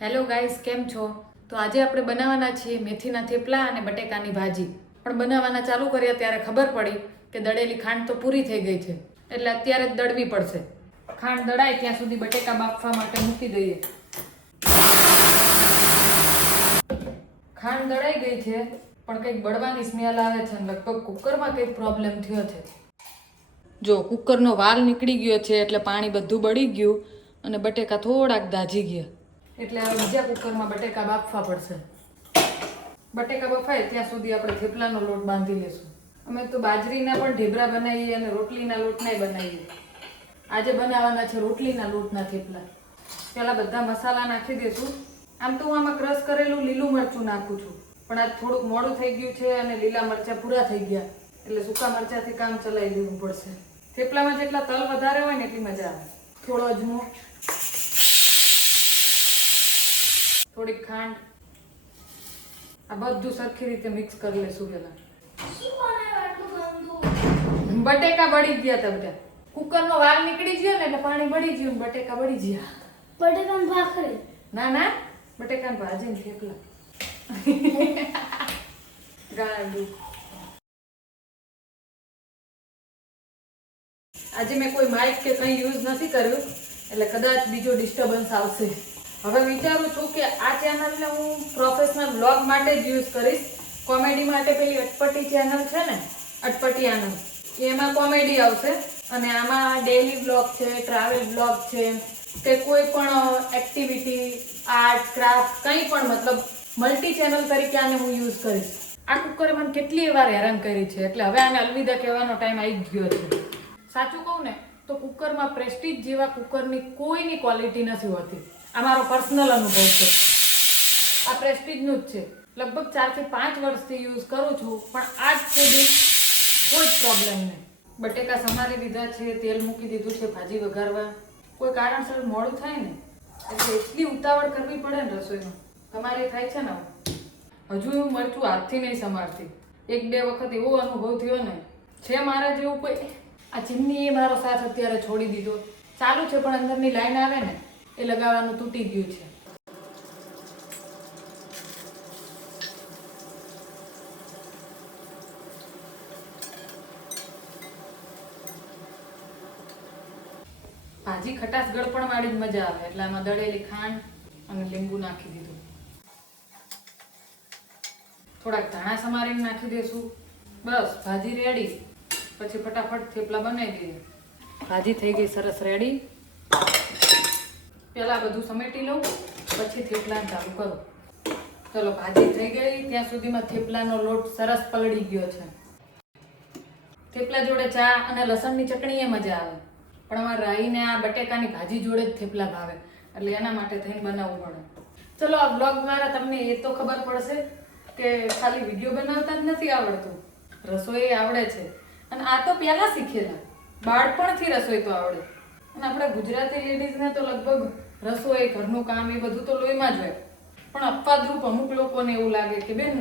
Hello guys, કેમ છો? તો આજે આપણે બનાવવાના છીએ મેથીના થેપલા અને બટેકાની ભાજી. પણ બનાવવાના ચાલુ કર્યા ત્યારે ખબર પડી કે દળેલી ખાંડ તો પૂરી થઈ ગઈ છે, એટલે અત્યારે જ દળવી પડશે. ખાંડ દળાય ત્યાં સુધી બટેકા બાફવા માટે મૂકી દઈએ. ખાંડ દળાઈ ગઈ છે, પણ કંઈક બળવાની સ્મેલ આવે છે. લગભગ કુકરમાં કંઈક પ્રોબ્લેમ થયો છે. જો કુકરનો વાલ નીકળી ગયો છે, એટલે પાણી બધું બળી ગયું અને બટેકા થોડાક દાજી ગયા. એટલે હવે બીજા કુકરમાં બટેકા બાફવા પડશે. બટેકા બફાય ત્યાં સુધી આપણે થેપલાનો લોટ બાંધી લેશું. અમે તો બાજરીના પણ ઢેબરા બનાવીએ અને રોટલીના લોટનાય બનાવીએ. આજે બનાવવાના છે રોટલીના લોટના થેપલા. પહેલાં બધા મસાલા નાખી દઈશું. આમ તો હું આમાં ક્રશ કરેલું લીલું મરચું નાખું છું, પણ આજ થોડુંક મોડું થઈ ગયું છે અને લીલા મરચાં પૂરા થઈ ગયા, એટલે સૂકા મરચાંથી કામ ચલાવી દેવું પડશે. થેપલામાં જેટલા તલ વધારે હોય ને એટલી મજા આવે. થોડો અજમો, થોડીક ખાંડ, આ બધું સરખી રીતે મિક્સ કરી લેશું. પેલા બટેકા બળી ગયા હતા બધા. કુકરનો વાલ નીકળી ગયો ને એટલે પાણી બળી ગયું, બટેકા બળી ગયા. બટેકાની ભાખરી? ના ના, બટેકાની ભાજી ને થેપલા. ગાળું. આજે મેં કોઈ માઇક કે કંઈ યુઝ નથી કર્યું, એટલે કદાચ બીજો ડિસ્ટર્બન્સ આવશે. હવે વિચારું છું કે આ ચેનલને હું પ્રોફેશનલ વ્લોગ માટે જ યુઝ કરીશ. કોમેડી માટે પેલી અટપટી ચેનલ છે ને, અટપટી આનંદ, એમાં કોમેડી આવશે. અને આમાં ડેઈલી વ્લોગ છે, ટ્રાવેલ વ્લોગ છે, કે કોઈ પણ એક્ટિવિટી, આર્ટ, ક્રાફ્ટ, કંઈ પણ, મતલબ મલ્ટી ચેનલ તરીકે આને હું યુઝ કરીશ. આ કુકરે મને કેટલી વાર હેરાન કરી છે, એટલે હવે આને અલવિદા કહેવાનો ટાઈમ આવી ગયો છે. સાચું કહું ને તો કુકરમાં પ્રેસ્ટીજ જેવા કુકરની કોઈની ક્વોલિટી નથી હોતી. આ મારો પર્સનલ અનુભવ છે. આ પ્રેસ્ટીજનું જ છે. લગભગ 4 થી 5 વર્ષથી યુઝ કરું છું, પણ આજ સુધી કોઈ જ પ્રોબ્લેમ નહીં. બટેકા સમારી દીધા છે, તેલ મૂકી દીધું છે ભાજી વઘારવા. કોઈ કારણસર મોડું થાય ને એટલે એટલી ઉતાવળ કરવી પડે ને રસોઈમાં. તમારે થાય છે ને? હજુ હું મરચું હાથથી નહીં સમારતી. 1-2 વખત એવો અનુભવ થયો ને છે મારા જેવું કોઈ. આ ચીમની એ મારો સાથ અત્યારે છોડી દીધો. ચાલુ છે પણ અંદરની લાઈન આવે ને એ લગાવવાનું તૂટી ગયું છે. ભાજી ખટાશ ગળપણ વાળી જ મજા આવે, એટલે આમાં દળેલી ખાંડ અને લીંબુ નાખી દીધું. થોડાક ધાણા સમારીને નાખી દઈશું. બસ ભાજી રેડી. પછી ફટાફટ થેપલા બનાવી દઈએ. ભાજી થઈ ગઈ સરસ રેડી. પહેલાં બધું સમેટી લઉં, પછી થેપલાને ચાલુ કરું. ચલો, ભાજી થઈ ગઈ ત્યાં સુધીમાં થેપલાનો લોટ સરસ પલળી ગયો છે. થેપલા જોડે ચા અને લસણની ચટણી એ મજા આવે, પણ અમારે રાઈને આ બટેકાની ભાજી જોડે જ થેપલા ભાવે, એટલે એના માટે થઈને બનાવવું પડે. ચલો, આ બ્લોગ દ્વારા તમને એ તો ખબર પડશે કે ખાલી વિડીયો બનાવતા જ નથી આવડતું, રસોઈ આવડે છે. અને આ તો પહેલાં શીખેલા, બાળપણથી રસોઈ તો આવડે. અને આપણે ગુજરાતી લેડીઝને તો લગભગ રસોઈ, ઘરનું કામ એ બધું તો લોહીમાં જ હોય. પણ અપવાદરૂપ અમુક લોકોને એવું લાગે કે બેન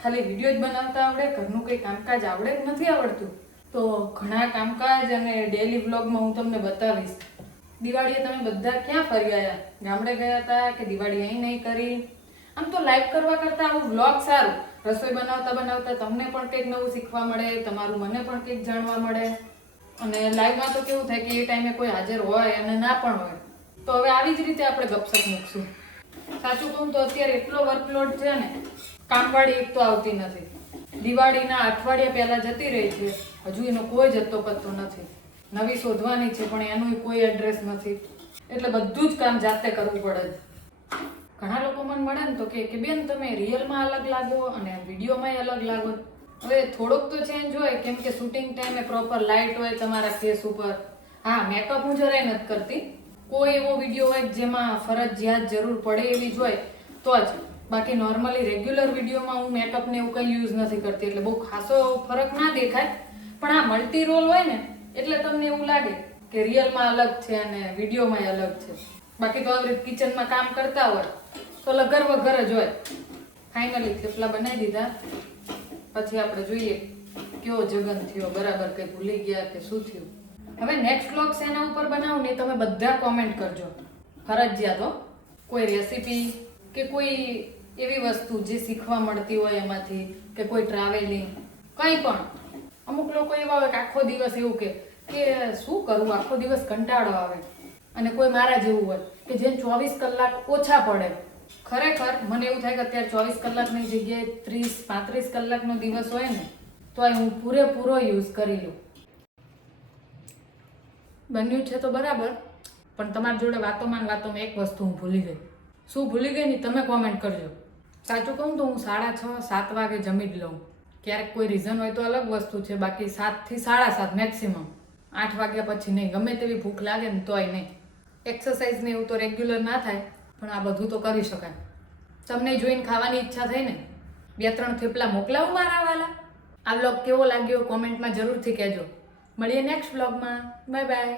ખાલી વિડીયો જ બનાવતા આવડે, ઘરનું કંઈ કામકાજ આવડે કે નથી આવડતું. તો ઘણા કામકાજ અને ડેલી વ્લોગમાં હું તમને બતાવીશ. દિવાળીએ તમે બધા ક્યાં ફરી આવ્યા? ગામડે ગયા હતા કે દિવાળી અહીં નહીં કરી? આમ તો લાઈવ કરવા કરતાં આવું વ્લોગ સારું. રસોઈ બનાવતા બનાવતા તમને પણ કંઈક નવું શીખવા મળે, તમારું મને પણ કંઈક જાણવા મળે. અને લાઈવમાં તો કેવું થાય કે એ ટાઈમે કોઈ હાજર હોય અને ના પણ હોય. તો હવે આવી જ રીતે આપણે ગપસપ મૂકશું. સાચું કહું તો અત્યારે એટલો વર્કલોડ છે ને, કામવાળી એક તો આવતી નથી. દિવાળીના અઠવાડિયા પહેલાં જતી રહી છે, હજુ એનો કોઈ જથ્થો પત્તો નથી. નવી શોધવાની છે પણ એનું કોઈ એડ્રેસ નથી, એટલે બધું જ કામ જાતે કરવું પડે. ઘણા લોકો મને મળે ને તો કે બેન તમે રિયલમાં અલગ લાગો અને વિડીયોમાં અલગ લાગો. હવે થોડોક તો ચેન્જ હોય, કેમ કે શૂટિંગ ટાઈમે પ્રોપર લાઇટ હોય તમારા ફેસ ઉપર. હા, મેકઅપ હું જરાય નથી કરતી. કોઈ એવો વિડીયો હોય જેમાં ફરજિયાત જરૂર પડે એવી જ હોય તો જ. બાકી નોર્મલી રેગ્યુલર વિડીયોમાં હું મેકઅપને એવું કંઈ યુઝ નથી કરતી, એટલે બહુ ખાસો ફરક ના દેખાય. પણ આ મલ્ટી રોલ હોય ને એટલે તમને એવું લાગે કે રિયલમાં અલગ છે અને વિડીયોમાં અલગ છે. બાકી તો આવી કિચનમાં કામ કરતા હોય તો લગર વગર જ હોય. ફાઇનલી થેપલા બનાવી દીધા. પછી આપણે જોઈએ કયો જગન થયો, બરાબર કંઈ ભૂલી ગયા કે શું થયું. હવે નેક્સ્ટ વ્લોગ શેના ઉપર બનાવું ને તમે બધા કોમેન્ટ કરજો, ફરજિયાત હો. કોઈ રેસીપી કે કોઈ એવી વસ્તુ જે શીખવા મળતી હોય એમાંથી, કે કોઈ ટ્રાવેલિંગ, કંઈ પણ. અમુક લોકો એવા હોય કે આખો દિવસ એવું કે શું કરું, આખો દિવસ કંટાળો આવે. અને કોઈ મારા જેવું હોય કે જેમ 24 કલાક ઓછા પડે. ખરેખર મને એવું થાય કે અત્યારે 24 કલાકની જગ્યાએ 30-35 કલાકનો દિવસ હોય ને તો હું પૂરેપૂરો યુઝ કરી લઉં. બન્યું છે તો બરાબર, પણ તમારી જોડે વાતોમાં એક વસ્તુ હું ભૂલી ગઈ. શું ભૂલી ગઈ ને તમે કોમેન્ટ કરજો. સાચું કહું તો હું 6:30-7 વાગે જમી જ લઉં. ક્યારેક કોઈ રીઝન હોય તો અલગ વસ્તુ છે, બાકી 7 થી 7:30 મેક્સિમમ. 8 વાગ્યા પછી નહીં. ગમે તેવી ભૂખ લાગે ને તોય નહીં. એક્સરસાઇઝ ને એવું તો રેગ્યુલર ના થાય, પણ આ બધું તો કરી શકાય. તમને જોઈને ખાવાની ઈચ્છા થઈ ને, 2-3 થેપલા મોકલાવું મારા વાલા. આ વ્લોગ કેવો લાગ્યો કોમેન્ટમાં જરૂરથી કહેજો. મળીએ નેક્સ્ટ વ્લોગમાં. Bye bye.